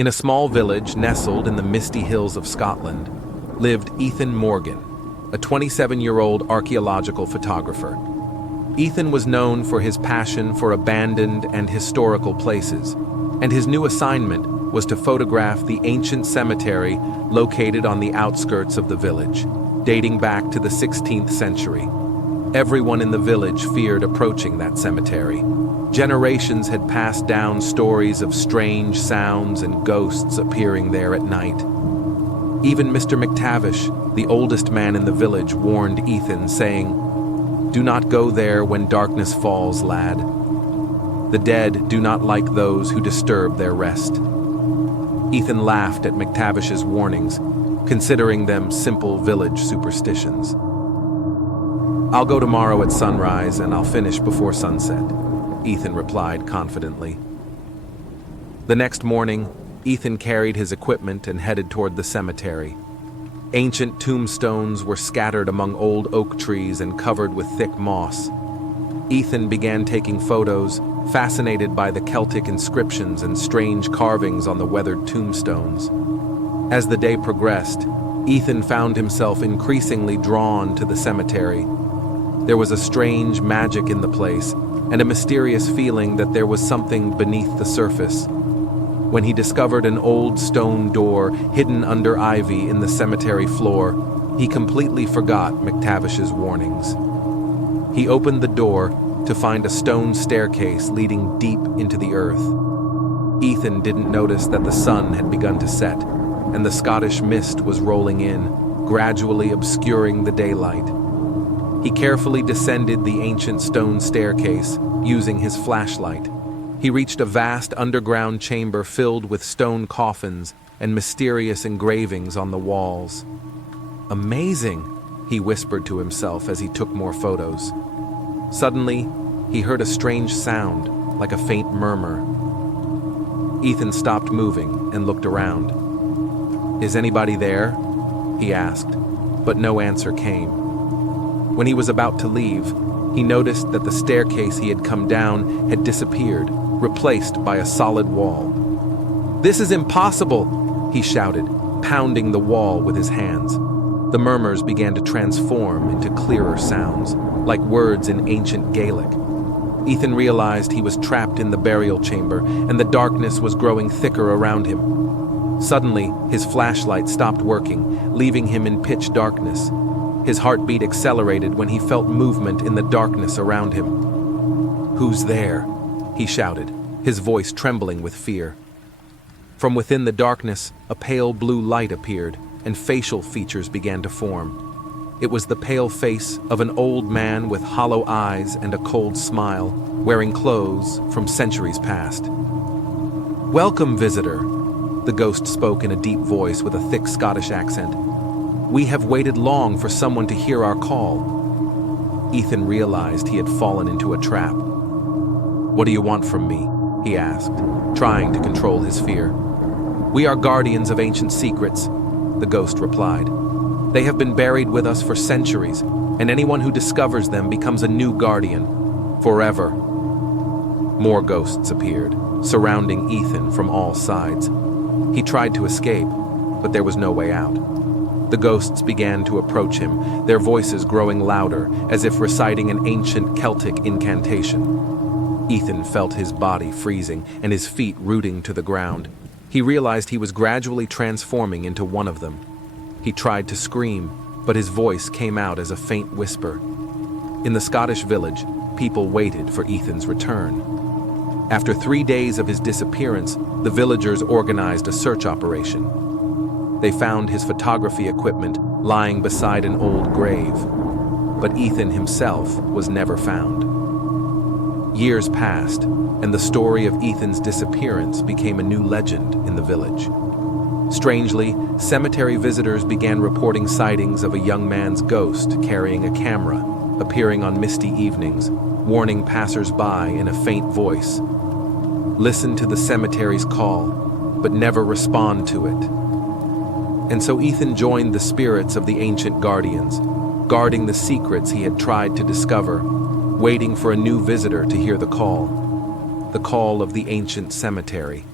In a small village nestled in the misty hills of Scotland lived Ethan Morgan, a 27-year-old archaeological photographer. Ethan was known for his passion for abandoned and historical places, and his new assignment was to photograph the ancient cemetery located on the outskirts of the village, dating back to the 16th century. Everyone in the village feared approaching that cemetery. Generations had passed down stories of strange sounds and ghosts appearing there at night. Even Mr. McTavish, the oldest man in the village, warned Ethan, saying, "Do not go there when darkness falls, lad. The dead do not like those who disturb their rest." Ethan laughed at McTavish's warnings, considering them simple village superstitions. "I'll go tomorrow at sunrise and I'll finish before sunset," Ethan replied confidently. The next morning, Ethan carried his equipment and headed toward the cemetery. Ancient tombstones were scattered among old oak trees and covered with thick moss. Ethan began taking photos, fascinated by the Celtic inscriptions and strange carvings on the weathered tombstones. As the day progressed, Ethan found himself increasingly drawn to the cemetery. There was a strange magic in the place, and a mysterious feeling that there was something beneath the surface. When he discovered an old stone door hidden under ivy in the cemetery floor, he completely forgot McTavish's warnings. He opened the door to find a stone staircase leading deep into the earth. Ethan didn't notice that the sun had begun to set, and the Scottish mist was rolling in, gradually obscuring the daylight. He carefully descended the ancient stone staircase, using his flashlight. He reached a vast underground chamber filled with stone coffins and mysterious engravings on the walls. "Amazing," he whispered to himself as he took more photos. Suddenly, he heard a strange sound, like a faint murmur. Ethan stopped moving and looked around. "Is anybody there?" he asked, but no answer came. When he was about to leave, he noticed that the staircase he had come down had disappeared, replaced by a solid wall. "This is impossible!" he shouted, pounding the wall with his hands. The murmurs began to transform into clearer sounds, like words in ancient Gaelic. Ethan realized he was trapped in the burial chamber, and the darkness was growing thicker around him. Suddenly, his flashlight stopped working, leaving him in pitch darkness. His heartbeat accelerated when he felt movement in the darkness around him. "Who's there?" he shouted, his voice trembling with fear. From within the darkness, a pale blue light appeared, and facial features began to form. It was the pale face of an old man with hollow eyes and a cold smile, wearing clothes from centuries past. "Welcome, visitor," the ghost spoke in a deep voice with a thick Scottish accent. "We have waited long for someone to hear our call." Ethan realized he had fallen into a trap. "What do you want from me?" he asked, trying to control his fear. "We are guardians of ancient secrets," the ghost replied. "They have been buried with us for centuries, and anyone who discovers them becomes a new guardian, forever." More ghosts appeared, surrounding Ethan from all sides. He tried to escape, but there was no way out. The ghosts began to approach him, their voices growing louder, as if reciting an ancient Celtic incantation. Ethan felt his body freezing and his feet rooting to the ground. He realized he was gradually transforming into one of them. He tried to scream, but his voice came out as a faint whisper. In the Scottish village, people waited for Ethan's return. After 3 days of his disappearance, the villagers organized a search operation. They found his photography equipment lying beside an old grave, but Ethan himself was never found. Years passed, and the story of Ethan's disappearance became a new legend in the village. Strangely, cemetery visitors began reporting sightings of a young man's ghost carrying a camera, appearing on misty evenings, warning passers-by in a faint voice. Listen to the cemetery's call, but never respond to it. And so Ethan joined the spirits of the ancient guardians, guarding the secrets he had tried to discover, waiting for a new visitor to hear the call of the ancient cemetery.